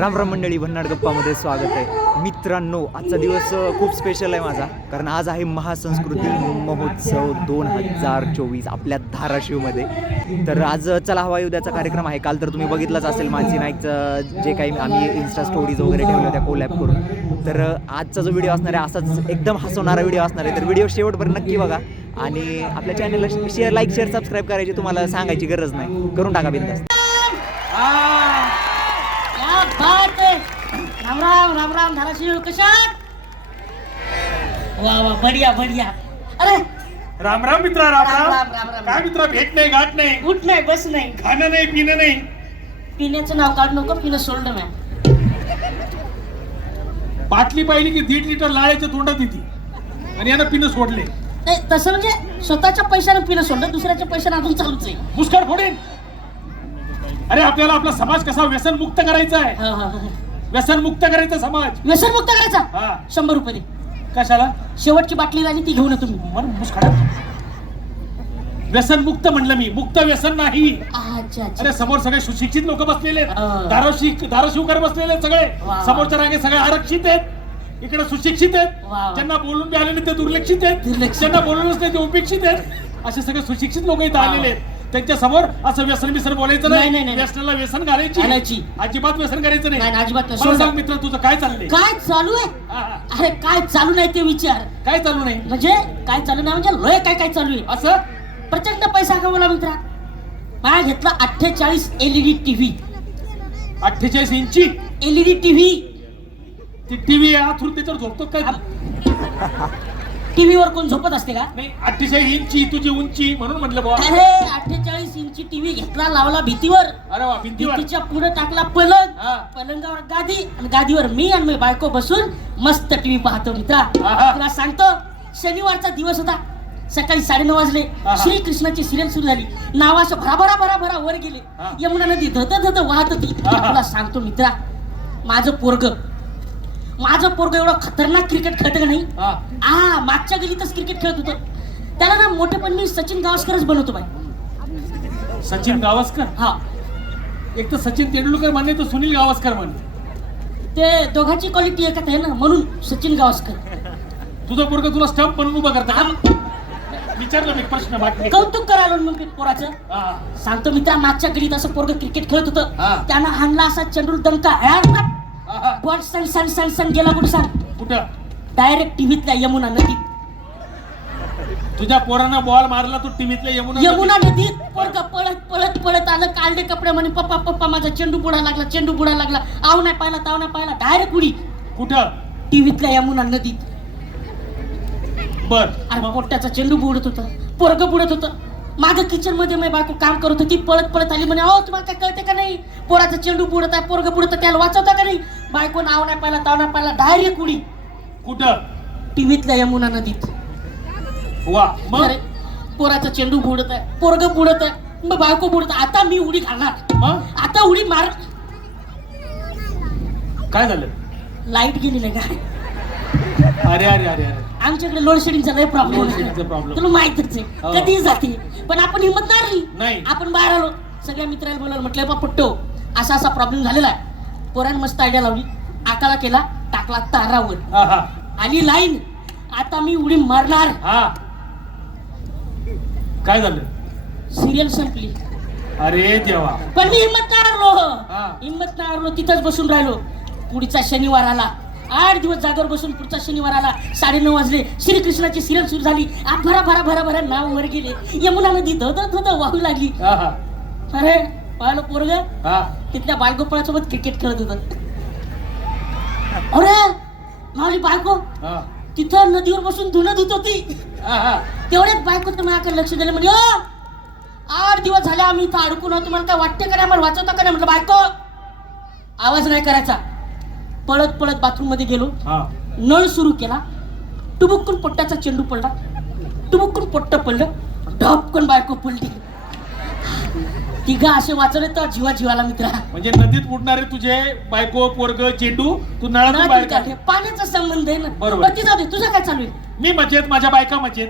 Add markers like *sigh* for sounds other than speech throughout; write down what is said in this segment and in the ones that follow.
राम राम मंडळी भन्नाड गप्पामध्ये स्वागत आहे. मित्रांनो आजचा दिवस खूप स्पेशल आहे माझा. कारण आज आहे महासंस्कृती महोत्सव दोन हजार चोवीस आपल्या धाराशिवमध्ये. तर आज चला हवा उद्याचा कार्यक्रम आहे. काल तर तुम्ही बघितलाच असेल माझी नाईकचं जे काही आम्ही इन्स्टा स्टोरीज वगैरे ठेवल्या होत्या कोलॅप करून. तर आजचा जो व्हिडिओ असणार आहे असाच एकदम हसवणारा व्हिडिओ असणार आहे. तर व्हिडिओ शेवटपर्यंत नक्की बघा. आणि आपल्या चॅनलला शेअर लाईक शेअर सबस्क्राईब करायची तुम्हाला सांगायची गरज नाही. करून टाका बिंदास्त. क्या बात राम राम राम राम धाराशिव कशात? वा वा बढिया बढिया. अरे राम राम मित्रा राम राम. काय मित्रा भेट नाही गाठ नाही. उठ नाही बस नाही. खाणं नाही पिणं नाही. पिण्याचं नाव काढू नको पिणं सोडलं मॅम बाटली पाहिली की दीड लिटर लाळ्याच्या तोंडात येते. आणि यानं पिणं सोडले. नाही तसं म्हणजे स्वतःच्या पैशानं पिणं सोडलं दुसऱ्याच्या पैशानं अजून चालूच आहे. मुस्काड फोडेन. अरे आपल्याला आपला समाज कसा व्यसन मुक्त करायचा आहे हा, हा, हा. व्यसन मुक्त करायचा समाज व्यसनमुक्त करायचा हा शंभर रुपये दे. कशाला शेवटची बाटली राहिली ती घेऊन तुम्ही मुस्काड व्यसन मुक्त म्हणलं मी मुक्त व्यसन नाही अच्छा अच्छा अरे समोर सगळे सुशिक्षित लोक बसलेले आहेत. हा. धाराशिव धाराशिवकर बसलेले आहेत सगळे वा. समोरच्या रांगे सगळे आरक्षित आहेत इकडे सुशिक्षित आहेत वा. ज्यांना बोलून बी आले नाही ते दुर्लक्षित आहेत दुर्लक्षित. ज्यांना बोलूनच नाही ते उपेक्षित आहेत असे सगळे सुशिक्षित लोक इथं वा. आलेले आहेत त्यांच्यासमोर असं व्यसन बिसन बोलायचं नाही, नाही, नाही नाही. व्यसनाला व्यसन घालायची. घालायची. अजिबात व्यसन करायचं नाही, नाही अजिबात नाही. मला सोड. सांग मित्र तुझं काय चाललंय? काय चालू आहे? हा, हा. अरे काय चालू नाही ते विचार. काय चालू नाही? म्हणजे काय चालू नाही म्हणजे लय काय काय चालू आहे? असं? प्रचंड पैसा कमवला मित्रा? मला घेतला अठ्ठेचाळीस एलईडी टीव्ही. अठ्ठेचाळीस इंची? LED TV. ती टीव्ही आथरून त्याच्यावर झोपतो काय? टीव्हीवर कोण झोपत असते का? नाही अठ्ठेचाळीस इंची तुझी उंची म्हणून म्हटलं बुवा. अरे अठ्ठेचाळीस इंची टीव्ही घेतला लावला भीतीवर. अरे वा भिंतीवर. भीतीच्या पुढे टाकला पलंग. हा. पलंगावर गादी आणि गादीवर मी आणि मी बायको बसून मस्त टीव्ही पाहतो मित्रा. आहा. तुला सांगतो शनिवारचा दिवस होता. सकाळी साडेनऊ वाजले. आहा. श्रीकृष्णाची सिरियल सुरू झाली. नावाचं भरा भरा भरा भरा वर गेले. यमुना नदी धत धत वाहत होती. आहा. तुला सांगतो मित्रा माझं पोरग माझं पोरग एवढं खतरनाक क्रिकेट खेळतं का नाही? हा. मागच्या गलीतच क्रिकेट खेळत होतं. त्याला ना मोठेपण मी सचिन गावस्करच बनवतो बाई. सचिन गावस्कर? हा. एक तर सचिन तेंडुलकर म्हणणे तर सुनील गावस्कर म्हण ते दोघांची क्वालिटी एकच आहे ना म्हणून सचिन गावस्कर. तुझं पोरग तुला स्टंप म्हणून उभा करता का? विचारलं मी प्रश्न कौतुक करायला मग पोराचं. सांगतो मी त्या मागच्या गलीत असं पोरग क्रिकेट खेळत होतं. त्यानं हाणला असा चंडूल दंका. बॉल सण सण सण सण गेला कुठे सांग? कुठं? डायरेक्ट टीव्हीतल्या यमुना नदीत तुझ्या पोरानं बॉल मारला तू टीव्हीतल्या यमुना यमुना नदीत पोरग पळत पळत पळत आलं काढले कपडे म्हणे पप्पा पप्पा माझा चेंडू बुडा लागला चेंडू बुडा लागला. आव नाही पाहिला ताव नाही पाहिला डायरेक्ट उडी. कुठं? टीव्हीतल्या यमुना नदीत बर. अरे पोट्याचा चेंडू बुडत होता. पोरग बुडत होतं. माझं किचनमध्ये मी बायको काम करत होती पळत पळत आली म्हणे अहो तुम्हाला काय कळते का नाही? पोराचा चेंडू बुडत आहे पोरग बुडत त्याला वाचवता का नाही? बायको नाव नाही पाहिला ताव नाही पाहिला डायरेक्ट उडी. कुठं? टीव्हीतल्या यमुना नदीत. वा मग? अरे पोराचा चेंडू बुडत आहे पोरग बुडत आहे मग बायको बुडत आहे. आता मी उडी घालणार. मग? आता उडी मार काय झालं? लाइट गेली नाही का? अरे अरे अरे अरे. आमच्याकडे लोड शेडिंगचा लय Load प्रॉब्लेम shedding चा problem. तुला माहितच आहे हो. कधी जाते. पण आपण हिंमत नाही नाही. आपण बाहेर आलो. सगळ्या मित्राला बोलावलं. म्हटलं बा पट्टो असा असा प्रॉब्लेम झालेला आहे. पोरानं मस्त आयडिया लावली. आकाला केला टाकला तारावर. हा हा. आली लाईन आता मी उडी मारणार. हा. काय झालं? सिरियल संपली. अरे देवा. पण मी हिंमत नाही हारलो. हिंमत नाही हारलो. तिथंच बसून राहिलो. पुढचा शनिवार आला. आठ दिवस जागेवर बसून पुढचा शनिवार आला. साडेनऊ वाजले. श्रीकृष्णाची सिरियल सुरू झाली. आत भरा भरा भरा भरा नाव वर गेले. यमुना नदी धो धो धो धो वाहू लागली. अरे पाहिलं पोरग? तिथल्या बालगोपाळासोबत क्रिकेट खेळत होत. अरे माझी बायको तिथं नदीवर बसून धुणं धुत होती. तेवढ्यात बायको तर माझ्याकडे लक्ष दिलं. म्हणजे "ओ, आठ दिवस झाले आम्ही इथं अडकून आहोत. तुम्हाला काय वाटते का नाही? आम्हाला वाचवता का नाही? म्हटलं बायको आवाज नाही करायचा. पळत पळत बाथरूममध्ये गेलो. नळ सुरू केला. टुबुकून पोट्ट्याचा चेंडू पडला. टुबुकून पोट्ट पडलं. ढपकन बायको पडली तिघा असे वाचवले तर जीवा जीवाला मित्रा. म्हणजे नदीत बुडणारे तुझे बायको पोरग चेंडू तू. काढले. पाण्याचा संबंध आहे ना. बरोबर. बरं, ती जाऊ दे. तुझं काय चालू आहे? मी मजेत माझ्या बायका मजेत.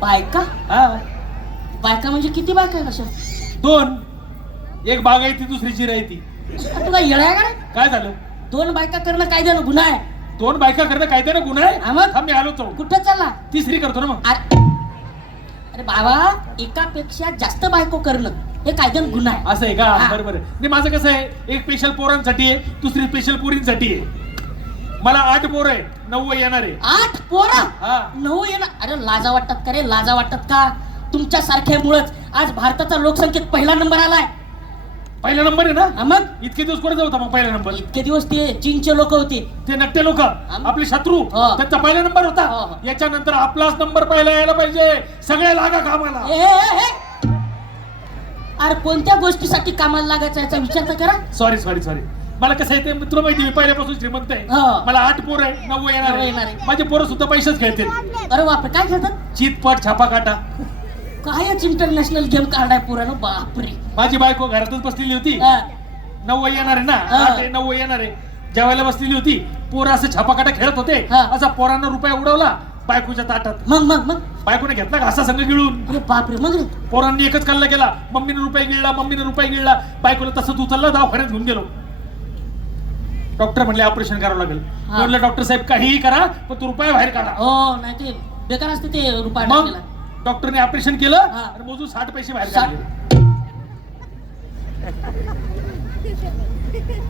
बायका? हा. बायका म्हणजे किती बायका आहे कशा? दोन. एक बाग आहे ती दुसरी चिर आहे ती अरे तुला येडा आहे का रे? काय झालं? दोन बायका करणं कायद्यानं गुन्हा आहे. दोन बायका करणं कायद्यानं गुन्हा हा आहे मग? थांब मी आलो तो. कुठं चालला? तिसरी करतो ना मग. अरे अरे बाबा एकापेक्षा जास्त बायको करणं हे कायद्यानं गुन्हा आहे. असं आहे का? हा. बरोबर आहे. नाही माझं कसं आहे? एक स्पेशल पोरांसाठी आहे दुसरी स्पेशल पोरींसाठी आहे. मला आठ पोर आहे नऊ येणार आहे. आठ पोरा. नऊ येणार? अरे लाजा वाटतात का रे? लाजा वाटतात का? तुमच्या सारख्यामुळेच आज भारताचा लोकसंख्येत पहिला नंबर आलाय. पहिला नंबर आहे ना? मग? इतके दिवस कोणाचा होता मग पहिला नंबर? इतके दिवस ते चीनचे लोक होते. ते नकटे लोक आपले शत्रू. हो. त्यांचा पहिला नंबर हो, होता. हो. याच्यानंतर आपलाच नंबर पहिला यायला पाहिजे. सगळे लागा कामाला. ए, ए, ए. अरे कोणत्या गोष्टीसाठी कामाला लागायचा याचा विचार तर करा. सॉरी सॉरी सॉरी मला कसं आहे ते तुला माहिती मी पहिल्यापासून श्रीमंत आहे. हो. मला आठ पोर आहे नऊ येणार नऊ येणार आहे. आहे. माझे पोरं सुद्धा पैसेच खेळतील. अरे बापरे काय खेळतात? चितपट छापा काटा कायच इंटरनॅशनल गेम कार्ड आहे पुरानो बापरे. माझी बायको घरातच बसलेली होती. हा. नऊ वय येणार आहे ना हा. आठ आहे, नऊ वय येणार. आहे जेवायला बसलेली होती. पोरं असं छापाकाटा खेळत होते. हा. असा पोरांना रुपया उडवला बायकोच्या ताटात. मग मग मग? बायकोने घेतला घासा संघ गिळून? अरे बापरे मग रे. पोरांनी एकच कल्ला केला. मम्मीने रुपये गिळला मम्मीने रुपये गिळला. बायकोला तसंच उचलला दवाखान्यात घेऊन गेलो. डॉक्टर म्हणले ऑपरेशन करावं लागेल. हा. म्हणलं डॉक्टर साहेब काहीही करा पण तू रुपया बाहेर काढा. हो नाही ते बेकार असते ते रुपया मग? टाकलेला. डॉक्टरने ऑपरेशन केलं हा. आणि मोजून साठ पैसे बाहेर साठ? काढले.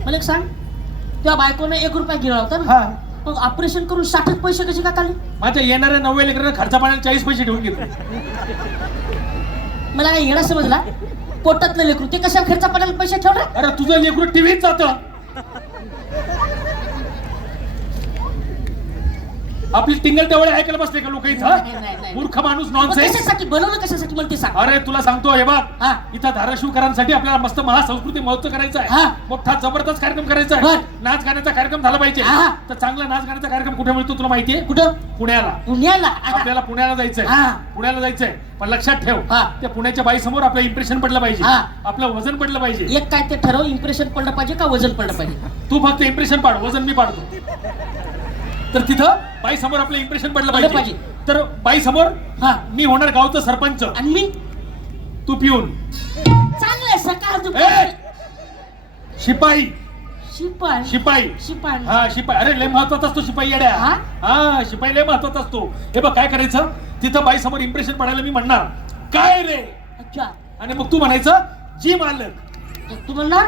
मला एक सांग तुझ्या बायकोने एक रुपया गिळला होता ना? हा. मग ऑपरेशन करून साठच पैसे कसे का काढले? माझ्या येणाऱ्या नव्या लेकरांना खर्चा पाण्याला चाळीस पैसे ठेवून घेतले मला काय येणं समजला. पोटातलं लेकरू ते कशा खर्चा पडायला पैसे ठेवणार? अरे तुझं लेकरू टीव्हीत जात. आपली टिंगल टवळे ऐकायला बसले का लोक नाही, नाही, इथं नाही. मूर्ख माणूस मग नॉनसेन्स कशासाठी बनवलं कशासाठी मला ते सांग अरे तुला सांगतो हे बघ हा. इथं धाराशिवकरांसाठी आपल्याला मस्त महासंस्कृती महोत्सव करायचा हा. आहे मोठा जबरदस्त कार्यक्रम करायचा आहे बर. नाच गाण्याचा कार्यक्रम झाला पाहिजे हा. तर चांगला नाच गाण्याचा कार्यक्रम कुठे मिळतो तुला माहितीये कुठं पुण्याला पुण्याला. आपल्याला पुण्याला जायचंय हा. पुण्याला जायचंय पण लक्षात ठेव हा. त्या पुण्याच्या बाई समोर आपलं इम्प्रेशन पडलं पाहिजे हा. आपलं वजन पडलं पाहिजे एक काय ते ठरव इम्प्रेशन पडलं पाहिजे का वजन पडलं पाहिजे तू फक्त इम्प्रेशन पाड वजन मी पाडतो तर तिथं बाई समोर आपलं इम्प्रेशन पडलं पडलं पाहिजे. तर बाई समोर हा. मी होणार गावचं सरपंच. आणि मी? तू पिऊन. चांगलंय सकाळ! दुपार. शिपाई. शिपाय शिपाई. शिपाय हा शिपाई. अरे लय महत्त्वाचा असतो शिपाई येड्या. हा? हा शिपाई लय महत्त्वाचा असतो. हे बघ काय करायचं? तिथं बाई समोर इम्प्रेशन पडायला मी म्हणणार. काय रे? अच्छा. आणि मग तू म्हणायचं जी मालक. तर तू म्हणणार?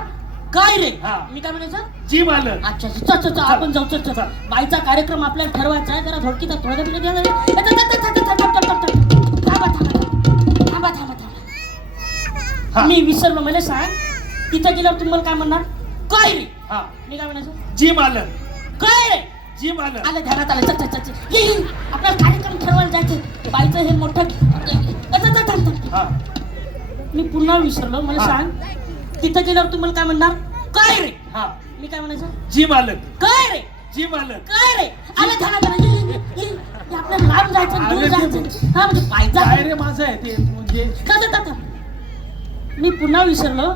काय रे हा. मी काय म्हणायचं जी मालक अच्छा चल चल चल आपण जाऊ चल. बाईचा कार्यक्रम आपल्याला ठरवायचा आहे जरा धोडकीत थोड्या वेळ द्या जरा. ए, थांब, थांब, थांब, थांब, थांब, थांब, थांब, थांब. थांबा थांबा थांबा थांबा थांबा हा. मी विसरलो मला सांग तिथं गेल्यावर तुम्हाला काय म्हणणार काय रे हा मी काय म्हणायचं जी मालक काय रे जी मालक आलं ध्यानात आलं चल चल चल चल. ये, ये. आपल्याला कार्यक्रम ठरवायला जायचे बाईचं हे मोठं ए. हा मी पुन्हा विसरलो मला हा. सांग तिथं गेल्यावर तुम्हाला काय म्हणणार? काय रे? हा. मी काय म्हणायचं? जी मालक. काय रे? जी मालक. काय रे? आलं ये. हे आपल्याला लांब जायचं दूर जायचं. हा म्हणजे पायचा काय रे माझं आहे ते? म्हणजे का का, का, का? मी पुन्हा विसरलो.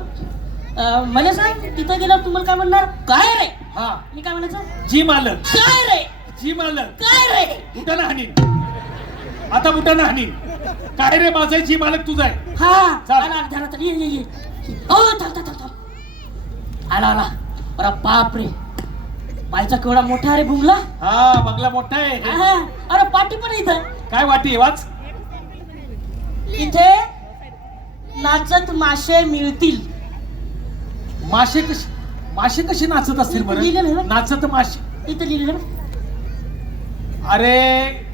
अं, मला सांग तिथं गेल्यावर तुम्हाला काय म्हणणार? काय रे? हा. मी काय म्हणायचं? जी मालक. काय रे? जी मालक. काय रे? बुटाना हानी. आता बुटाना हानी. काय रे माझं आहे, जी मालक तुझा आहे. हा. चाल. आला आलं. ये ये ये. हो थांब थांब थांब थांब. आला आला. अरे बाप रे बाईचा केवढा मोठा रे भुंगला हा बंगला मोठा आहे. हा, अरे पाठी पण आहे इथं. काय वाटी वाच. इथे नाचत मासे मिळतील. मासे कशी मासे कशी नाचत असतील लिहिलेलं आहे बरं बघ. नाचत मासे. इथं लिहिलेलं ना. अरे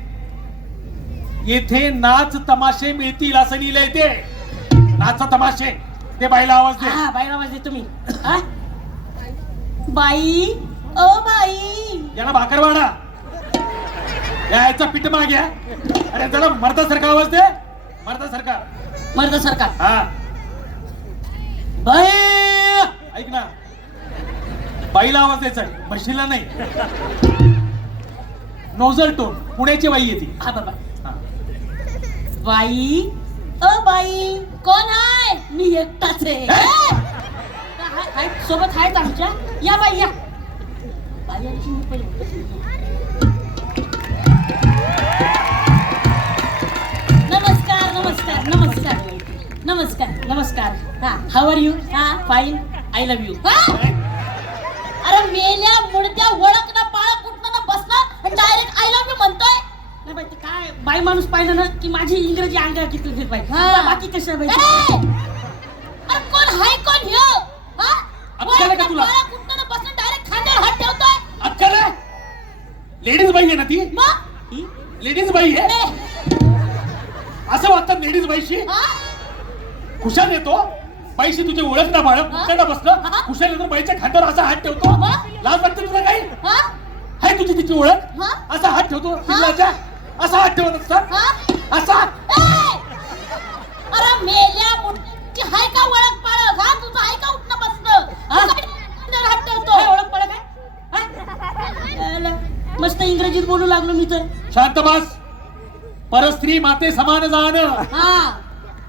येथे नाच तमाशे मिळतील असं लिहिलंय ते. नाच तमाशे. ते बाईला आवाज दे. हा बाईला आवाज दे तुम्ही. हा? बाई ओ बाई. याला भाकर वाडा याचा पीठ माग्या अरे जरा मर्दासारखा आवाज दे. मर्दासारखा. मर्द सरकार हा. बाई. ऐक ना. बाईला आवाज द्यायचा म्हशीला नाही. Nozzle tone. पुण्याची बाई येते हा बाबा. हा. बाई ओ बाई कोण आहे? मी एकटाच आहे. हाय- हाय, सोबत आहेत आमच्या. या बाई या. नमस्कार नमस्कार नमस्कार. नमस्कार नमस्कार. हा हाव आर यू हा फाईन आय लव्ह यू अरे मेल्या मुडत्या ओळख ना पाळा कुठनं ना बसला डायरेक्ट आय लव्ह यू म्हणतोय. नाही बाई ते काय बाई माणूस पाहिलं ना की माझी इंग्रजी अंगा किती पाहिजे हा. बाकी कसं ए! बाई अरे कोण हाय कोण ह्यो? हा? अक्कल आहे का तुला? पाळा कुठनं खांद्यावर हात ठेवतोय. अक्कल लेडीज बाई आहे ना ती? मग? लेडीज बाई आहे? ए, असं वाटतं लेडीज बाईशी? हा? खुशाल येतो बाईशी तुझी ओळख ना बाळग कुठं ना बसलं? हा? खुशाल येतो बाईच्या खांद्यावर असा हात ठेवतो? लाज वाटते तुला काही? हा? आहे तुझी तिची ओळख? हा? असा हात ठेवतो. तिला असा असतात हा? असा! अरे मेल्या मुडची हाय का ओळख पाळख हा तुझं हाय का उठणं बसणं? हात ठेवतो ओळख काय? मस्त इंग्रजीत बोलू लागलो मी तर. शांत बस. परस्त्री माते समान जाण. हा.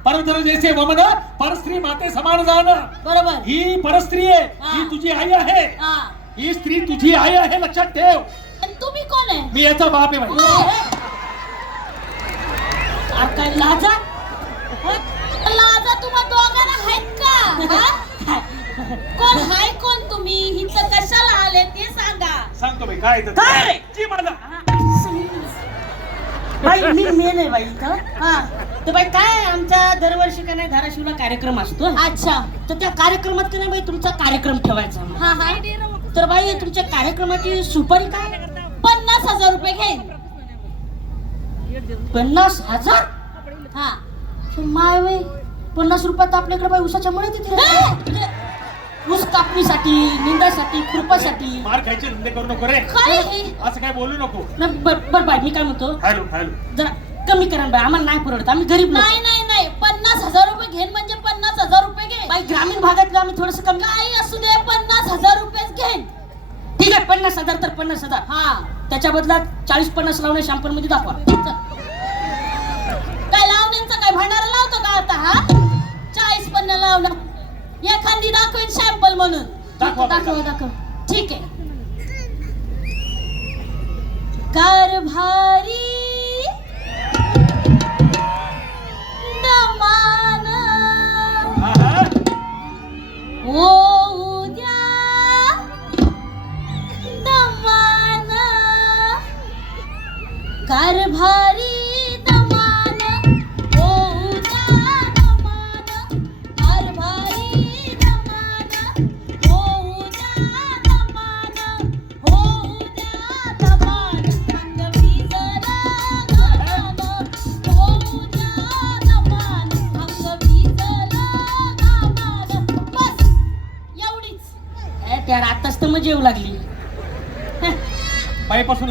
परधर जैसे वमन परस्त्री माते समान जाण. बरोबर. ही परस्त्री आहे हा. ही तुझी आई आहे. हा. ही स्त्री तुझी आई आहे लक्षात ठेव. आणि तुम्ही कोण आहे? मी याचा बाप आहे बाई. आ, काय लाजा. लाजा तुम्हा दोघांना आहेत का? हा? कोण हाय कोण तुम्ही? इथं कशाला आले ते सांगा. सांगतो बाई काय इथं? काय? जी मला बाई मी मेन आहे बाई इथं. हा. तर बाई काय आमचा दरवर्षी का नाही धाराशिवला कार्यक्रम असतो? अच्छा. तर त्या कार्यक्रमात का नाही बाई तुमचा कार्यक्रम ठेवायचा. हा हा तर बाई तुमच्या कार्यक्रमाची सुपारी काय पन्नास हजार रुपये घेईन पन्नास हजार? हा. माय बाई पन्नास रुपयात आपल्याकडे बाई उसाच्या येते हे? ऊस कापणीसाठी निंदासाठी खुरपासाठी. मार खायचे धंदे करू नको रे. काय हे? असं काय बोलू नको. बर बर बाई मी काय म्हणतो? Hello hello. जरा कमी करा ना बाई आम्हाला नाही परवडत आम्ही गरीब लोक. नाही नाही नाही. पन्नास हजार रुपये घेईन म्हणजे पन्नास हजार रुपये घे. बाई ग्रामीण भागातलं आम्ही थोडस कमी काही असू दे पन्नास हजार रुपयेच घेईन ठीक आहे पन्नास हजार तर पन्नास हजार. हा. त्याच्या बदल्यात चाळीस पन्नास लावणे शॅम्पलमध्ये दाखवा काय लावण्यांचा काय भंडारा लावतो का आता हा चाळीस पन्ना लावणं. एखादी दाखवेन सॅम्पल म्हणून. दाखवा, दाखव ठीक आहे. कारभारी हा. ओ.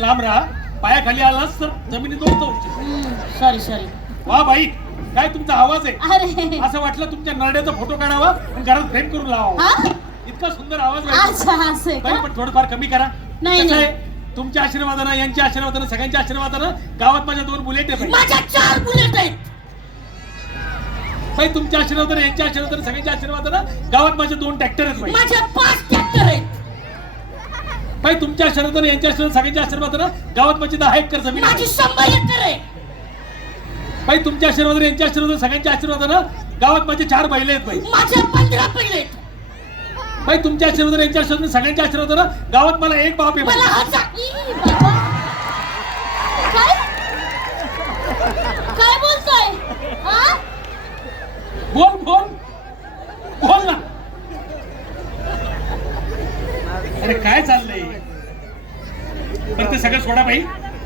लांब राहा. पायाखाली आलास तर जमिनी दोन सॉरी सॉरी. वा बाई काय तुमचा आवाज आहे? अरे. असं वाटलं तुमच्या नरड्याचा फोटो काढावा आणि घरात फ्रेम करून लावा हा? इतका सुंदर आवाज आहे. अच्छा असं आहे बाई का पण थोडंफार कमी करा. नाही, कसं नाही. आहे, तुमच्या आशीर्वादानं यांच्या आशीर्वादानं सगळ्यांच्या आशीर्वादानं गावात माझ्या दोन बुलेट आहे बाई. माझ्या चार बुलेट आहेत. बाई तुमच्या आशीर्वादानं यांच्या आशीर्वादानं सगळ्यांच्या आशीर्वादानं गावात माझे दोन ट्रॅक्टर आहेत बाई. माझ्या पाच ट्रॅक्टर आहेत. बाई तुमच्या आशीर्वादानं यांच्या आशीर्वादानं सगळ्यांच्या आशीर्वादानं गावात माझी दहा एकर जमीन माझी आहे शंभर एकर आहे. बाई तुमच्या आशीर्वादानं यांच्या आशीर्वादानं सगळ्यांच्या आशीर्वादानं गावात माझे चार बैल आहेत बाई माझ्या पंधरा पहिले आहेत. बाई तुमच्या आशीर्वादानं यांच्या आशीर्वादानं सगळ्यांच्या आशीर्वादानं गावात मला एक बाप आहे. काय बोलतोय? हा? बोल बोल. बोल ना. अरे काय चाललंय? बरं ते सगळं सोडा बाई.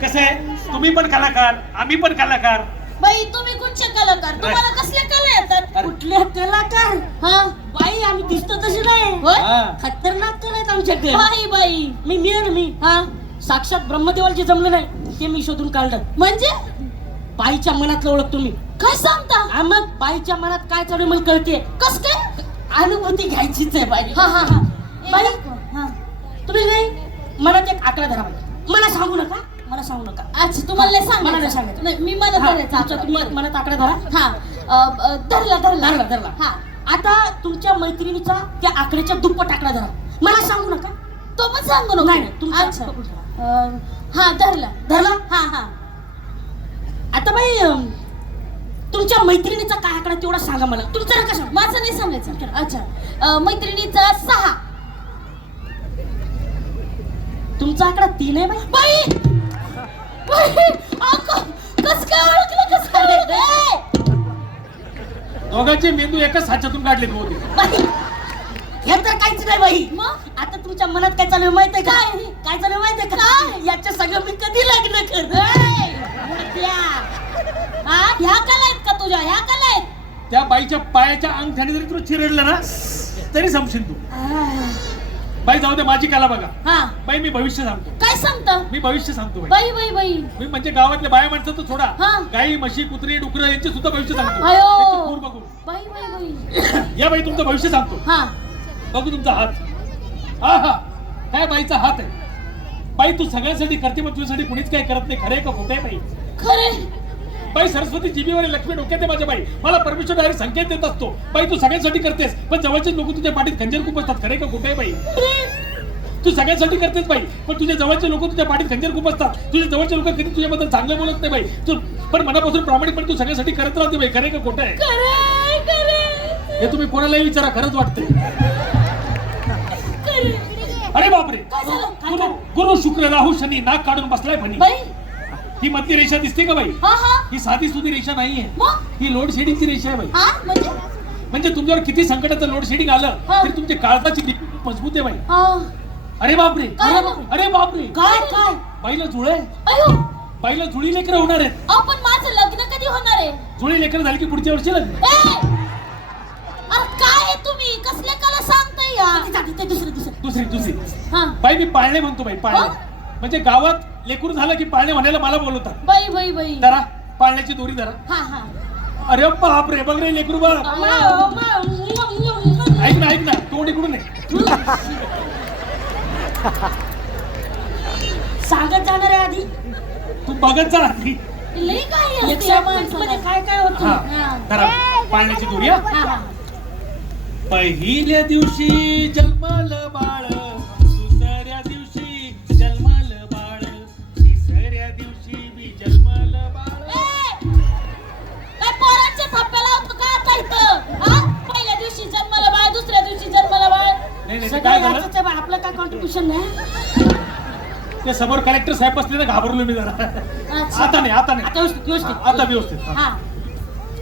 कसं आहे? तुम्ही पण कलाकार आम्ही पण कलाकार. बाई तुम्ही कुठचे कलाकार? तुम्हाला कसले कला येतात. कुठले कलाकार? हा बाई आम्ही दिसतो तसे नाही. होय? हा. खतरनाक कला आहेत आमच्याकडे बाई बाई. मी मिळेल मी. हा. साक्षात ब्रह्मदेवाला जे जमलं नाही ते मी शोधून काढलं. म्हणजे? बाईच्या मनातलं ओळखतो मी. काय सांगता? हा, मग बाईच्या मनात काय चालू आहे मला कळते. कस काय? अनुभूती घ्यायचीच आहे बाई. हा हा हा. बाई तुम्ही नाही मनात एक आकडा धरा. मला. सांगू नका. मला सांगू नका. अच्छा तुम्हाला नाही मला नाही सांगायचं. नाही मी मला हा, धरायचं. तुम्ही मनात आकडा धरा. हा अ, अ, धरला धरला. धरला धरला. हा. आता तुमच्या मैत्रिणीचा त्या आकड्याच्या दुप्पट आकडा धरा. मला सांगू नका. तो पण सांगू नको. नाही, नाही, तुमचा- अच्छा. अ, हा धरला. धरला? हा हा. आता बाई अं, तुमच्या मैत्रिणीचा काय आकडा तेवढा सांगा मला. तुमचा नका सांग. माझं नाही सांगायचं. अच्छा. अं, मैत्रिणीचा सहा. तुमचा आकडा तीन आहे बाई! बाई! कस काय ओळखलं कस काय ओळखलं? दोघांचे मेंदू एकाच साच्यातून काढले बहुतेक बाई! हे तर काहीच नाही बाई. मग? आता तुमच्या मनात काय चालू आहे माहितीये का? काय? काय चालू आहे माहितीये का? याच्या सगळं मी कधी लग्न कर ए! मुडद्या. हा? ह्या कला आहेत का तुझ्या? ह्या कला आहेत? त्या बाईच्या पायाच्या अंगठ्याने जरी तुला चिरडलं ना तरी समशील तू. बाई जाऊ दे माझी कला बघा. हा. बाई मी भविष्य सांगतो. काय सांगता? मी भविष्य सांगतो बाई. बाई बाई बाई. मी म्हणजे गावातल्या बाया माणसं तर सोडा. हा. गाई म्हशी कुत्री डुकर यांचे सुद्धा भविष्य सांगतो. अयो. त्यांची खूर बघून. बाई बाई बाई. *coughs* या बाई तुमचं भविष्य सांगतो. हा. बघू तुमचा हात. हा हा. काय बाईचा हात आहे? बाई तू सगळ्यांसाठी करते मग तुझ्यासाठी कुणीच काही करत नाही. खरे का खोटे बाई? खरे. बाई सरस्वती जीबीवर लक्ष्मी डोक्यात आहे माझ्या बाई. मला परमेश्वर डायरेक्ट संकेत देत असतो. बाई तू सगळ्यांसाठी करतेस पण जवळचे लोक तुझ्या पाठीत खंजर खूप असतात. खरे का? खोटे बाई? तू सगळ्यांसाठी करतेस बाई पण तुझ्या जवळचे लोक तुझ्या पाठीत खंजर खूप असतात. तुझ्या जवळचे लोक कधी तुझ्याबद्दल चांगलं बोलत नाही बाई. तू पण मनापासून प्रामाणिकपणे तू सगळ्यासाठी करत राहते बाई. खरे का? खोटं आहे? हे तुम्ही कोणालाही विचारा खरंच वाटतंय. खरे अरे बापरे. गुरु शुक्र राहू शनी नाक काढून बसलाय बाई. ही मधली रेषा दिसते का बाई? हा साधी सुधी रेषा नाहीये. मग? ही लोड शेडिंगची रेषा आहे बाई. हा? म्हणजे? म्हणजे तुमच्यावर किती संकटाचं लोड शेडिंग आलं हा. तरी तुमची काळजाची खूप मजबूत आहे बाई. हा. अरे बापरे. काय अरे झालं? बाप- अरे बापरे. काय? काय? बाईला जुळे. अयो! बाईला जुळी लेकर होणार आहेत. आपण माझं लग्न कधी होणार आहे? जुळी लेकर झाली की पुढच्या वर्षी लग्न. ए! अरे काय आहे तुम्ही? कसल्या कला सांगताय या? दुसरं दुसरं. दुसरी दुसरी. हा. बाई मी पाळणे म्हणतो बाई पाळणे. हा? म्हणजे गावात लेकरू झालं की पाळणे म्हणायला मला बोलवतात. बाई बाई बाई. धरा पाळण्याची दोरी धरा हा हा अरे बाप रे बघ रे लेकरू बघ. ऐक ना ऐक ना तोंड इकडून आहे सांगत जाणार आहे आधी तू बघत जा आधी. लई काय मध्ये. काय काय होतं हा. धरा पाळण्याची दोरी हा हा, हा. पहिल्या दिवशी जन्मल नाही नाही ते सगळं काय झालं? याचंच आहे बा, आपलं काय कॉन्ट्रीब्युशन नाही? ते समोर कलेक्टर साहेब बसले ना घाबरलो मी जरा. अच्छा. आता नाही आता नाही. आता व्यवस्थित व्यवस्थित. हा, आता व्यवस्थित हा.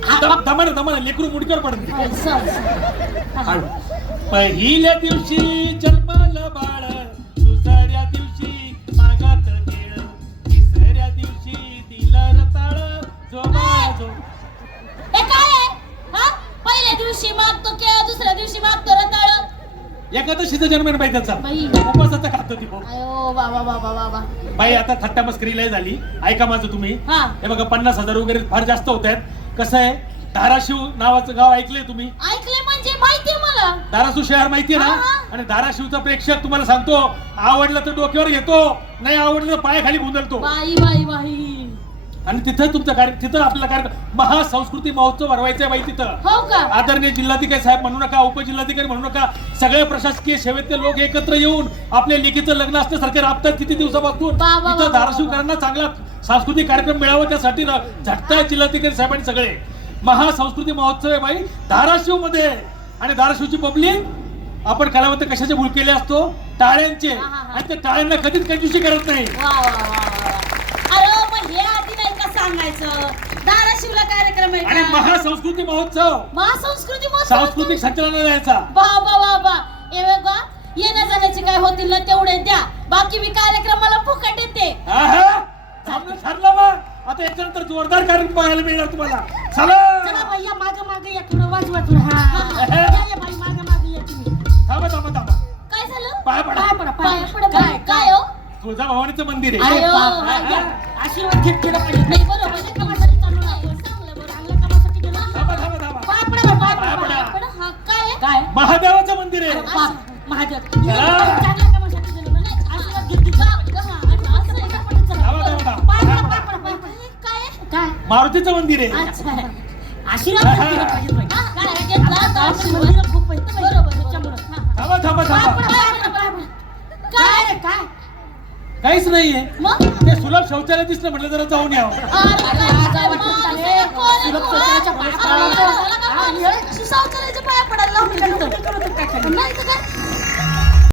हा. दम- दमानं दमानं लेकरू मुडक्यावर पडत हा, सर, सर. हळू. पहिल्या दिवशी जन्मल बाळ दुसऱ्या दिवशी मागात केळ तिसऱ्या दिवशी दिला रताळ जो हे काय आहे? हा? पहिल्या दिवशी मागतो केळ दुसऱ्या दिवशी मागतो एकादशीचा जन्म आहे त्याचा. बाई. उपासाचा खातो ती भाऊ. अयो बाबा बाबा बाबा बाई आता थट्टा मस्करी लय झाली. ऐका माझं तुम्ही. हा. हे बघा पन्नास हजार वगैरे फार जास्त होत आहेत. कसं आहे? धाराशिव नावाचं गाव ऐकलंय तुम्ही? ऐकले म्हणजे माहितीये मला. धाराशिव शहर माहितीये ना? हा. आणि धाराशिवचा प्रेक्षक तुम्हाला सांगतो आवडलं तर डोक्यावर घेतो नाही आवडलं तर पायाखाली गुंदलतो बाई बाई बाई. आणि तिथं तुमचा कार्य तिथं आपला कार्यक्रम महासंस्कृती महोत्सव भरवायचा आहे बाई तिथं. हो का? आदरणीय जिल्हाधिकारी साहेब म्हणू नका उपजिल्हाधिकारी म्हणू नका सगळे प्रशासकीय सेवेतले लोक एकत्र येऊन आपल्या लेखीचं लग्न असण्यासारखे राबतात किती दिवसापासून. वा, वा, वा, इथं वा, धाराशिवकरांना चांगला सांस्कृतिक कार्यक्रम मिळावा त्यासाठी ना झटताय जिल्हाधिकारी साहेबांनी सगळे. महासंस्कृती महोत्सव आहे बाई धाराशिवमध्ये आणि धाराशिवची पब्लिक आपण कलावत कशाचे भूल केले असतो? टाळ्यांचे. आणि त्या टाळ्यांना कधीच कंजूशी करत नाही वा वा वा वा वा. अरे मग हे आधी नाही का सांगायचं? धाराशिवला कार्यक्रम आहे आणि का? महासंस्कृती महोत्सव. महासंस्कृती महोत्सव? सांस्कृतिक संचलनालयाचा बाबा बाबा. हे बघा येण्या जाण्याचे काय होतील ना तेवढे द्या. बाकी मी कार्यक्रमाला फुकट येते. आहा! सामना ठरला मग आता याच्यानंतर जोरदार कार्यक्रम पाहायला मिळणार तुम्हाला. चला. चला भैया माग माग या थोडं वाजवा थोडं. हा या, या बाई माग माग या तुम्ही. थांबा थांबा थांबा. काय झालं? पाया पडा. पाया पडा पाया पाया पडा. काय? काय हो? तुळजाभवानीचं मंदिर आहे अरे हा. आशीर्वाद घेत गेला पाहिजे नाही कामासाठी चालू नाही. चांगलं कामासाठी गेला थांबा थांबा थांबा. पण हा काय आहे? काय महादेवाचं मंदिर आहे बाप महादेव चला. चांगल्या कामासाठी गेलो ना आशीर्वाद घेत गेला का? हा, अच्छा, असं आहे का? पण चला. थांबा थांबा थांबा. पाया पडा पाया पडा पाया पडा काय आहे? काय मारुतीचं मंदिर आहे अच्छा आशीर्वाद घेत पाहिजे बाई. हा, काय आहे? घेतला आता गावाची आशीर्वाद. मंदिरं खूप आहेत ना बाई. बरोबर, त्याच्यामुळं. बरोबर. हा, हा. थांबा थांबा पाया पडा थांबा पाया पडा पाया पडा काय काय रे काय काहीच नाहीये मग ते सुलभ शौचालय दिसलं म्हटलं जरा जाऊन यावं पाया पडायला हा? नाही तर काय